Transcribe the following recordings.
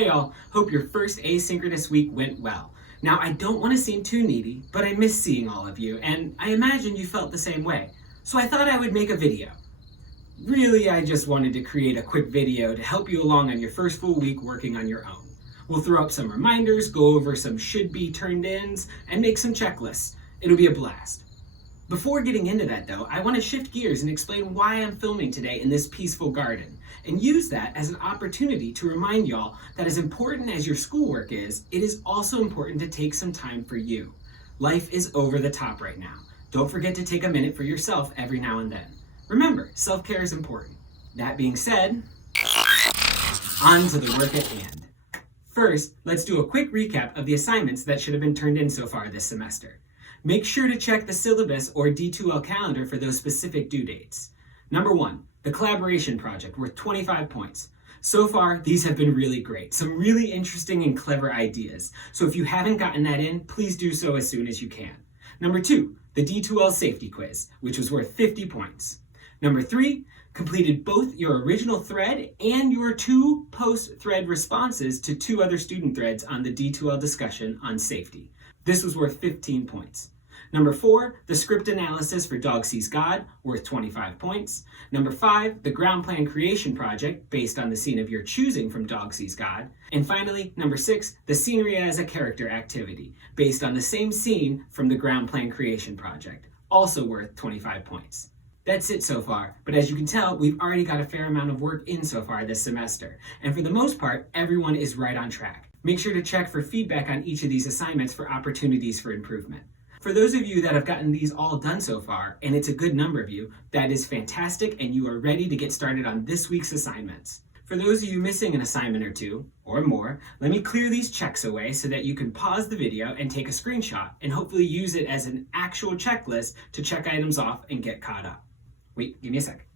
Hey all, hope your first asynchronous week went well. Now I don't want to seem too needy, but I miss seeing all of you, and I imagine you felt the same way. So I thought I would make a video. Really, I just wanted to create a quick video to help you along on your first full week working on your own. We'll throw up some reminders, go over some should-be turned-ins, and make some checklists. It'll be a blast. Before getting into that though, I want to shift gears and explain why I'm filming today in this peaceful garden, and use that as an opportunity to remind y'all that as important as your schoolwork is, it is also important to take some time for you. Life is over the top right now. Don't forget to take a minute for yourself every now and then. Remember, self-care is important. That being said, on to the work at hand. First, let's do a quick recap of the assignments that should have been turned in so far this semester. Make sure to check the syllabus or D2L calendar for those specific due dates. Number 1, the collaboration project worth 25 points. So far, these have been really great. Some really interesting and clever ideas. So if you haven't gotten that in, please do so as soon as you can. Number 2, the D2L safety quiz, which was worth 50 points. Number 3, completed both your original thread and your 2 post-thread responses to 2 other student threads on the D2L discussion on safety. This was worth 15 points. Number 4, the script analysis for Dog Sees God, worth 25 points. Number 5, the ground plan creation project, based on the scene of your choosing from Dog Sees God. And finally, number 6, the scenery as a character activity, based on the same scene from the ground plan creation project, also worth 25 points. That's it so far, but as you can tell, we've already got a fair amount of work in so far this semester, and for the most part, everyone is right on track. Make sure to check for feedback on each of these assignments for opportunities for improvement. For those of you that have gotten these all done so far, and it's a good number of you, that is fantastic and you are ready to get started on this week's assignments. For those of you missing an assignment or 2, or more, let me clear these checks away so that you can pause the video and take a screenshot and hopefully use it as an actual checklist to check items off and get caught up. Wait, give me a sec.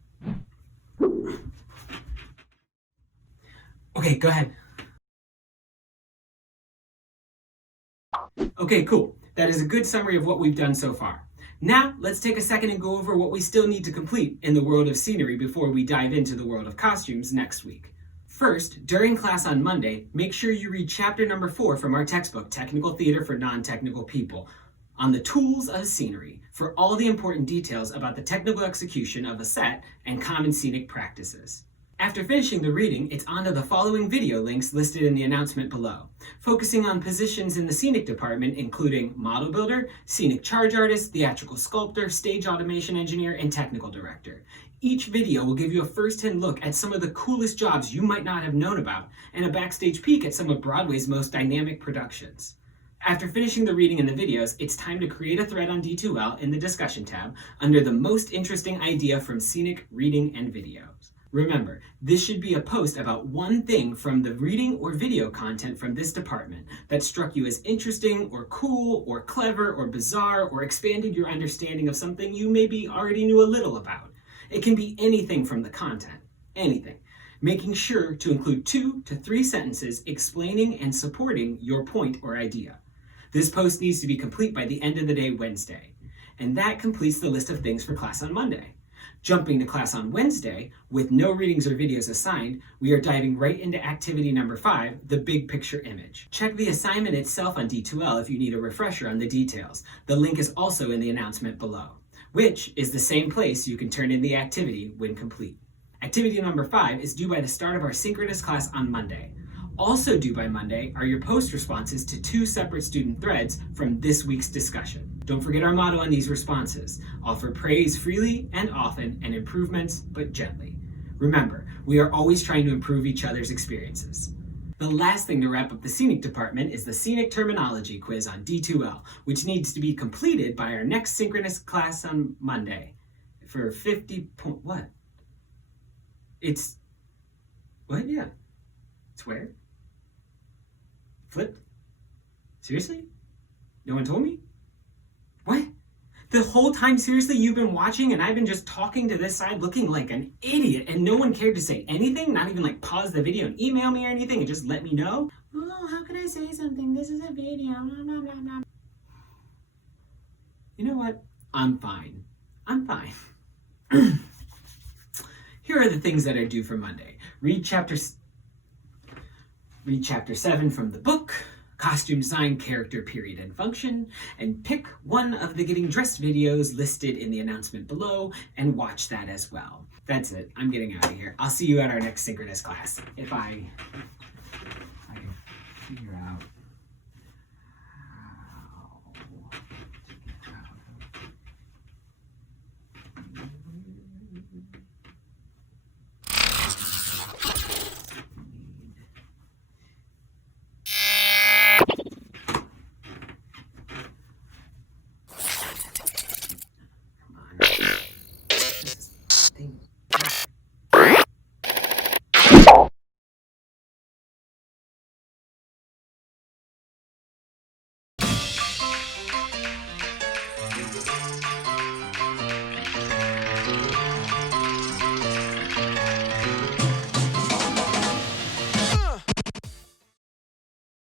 Okay, go ahead. Okay, cool. That is a good summary of what we've done so far. Now, let's take a second and go over what we still need to complete in the world of scenery before we dive into the world of costumes next week. First, during class on Monday, make sure you read chapter number 4 from our textbook, Technical Theater for Non-Technical People, on the tools of scenery for all the important details about the technical execution of a set and common scenic practices. After finishing the reading, it's on to the following video links listed in the announcement below, focusing on positions in the scenic department including model builder, scenic charge artist, theatrical sculptor, stage automation engineer, and technical director. Each video will give you a first-hand look at some of the coolest jobs you might not have known about, and a backstage peek at some of Broadway's most dynamic productions. After finishing the reading and the videos, it's time to create a thread on D2L in the discussion tab under the most interesting idea from scenic reading and videos. Remember, this should be a post about one thing from the reading or video content from this department that struck you as interesting or cool or clever or bizarre or expanded your understanding of something you maybe already knew a little about. It can be anything from the content, anything. Making sure to include 2 to 3 sentences explaining and supporting your point or idea. This post needs to be complete by the end of the day Wednesday. And that completes the list of things for class on Monday. Jumping to class on Wednesday, with no readings or videos assigned, we are diving right into activity number 5, the big picture image. Check the assignment itself on D2L if you need a refresher on the details. The link is also in the announcement below, which is the same place you can turn in the activity when complete. Activity number 5 is due by the start of our synchronous class on Monday. Also due by Monday are your post responses to 2 separate student threads from this week's discussion. Don't forget our motto on these responses: offer praise freely and often, and improvements but gently. Remember, we are always trying to improve each other's experiences. The last thing to wrap up the scenic department is the scenic terminology quiz on D2L, which needs to be completed by our next synchronous class on Monday for 50 what? It's, what? Yeah. It's where? Flipped? Seriously? No one told me? What? The whole time, seriously, you've been watching and I've been just talking to this side looking like an idiot and no one cared to say anything? Not even like pause the video and email me or anything and just let me know? Oh, how can I say something? This is a video. Blah, blah, blah, blah. You know what? I'm fine. I'm fine. Here are the things that are due for Monday. Read chapter Read chapter 7 from the book, Costume Design, Character, Period, and Function, and pick one of the Getting Dressed videos listed in the announcement below and watch that as well. That's it. I'm getting out of here. I'll see you at our next synchronous class. If I can figure out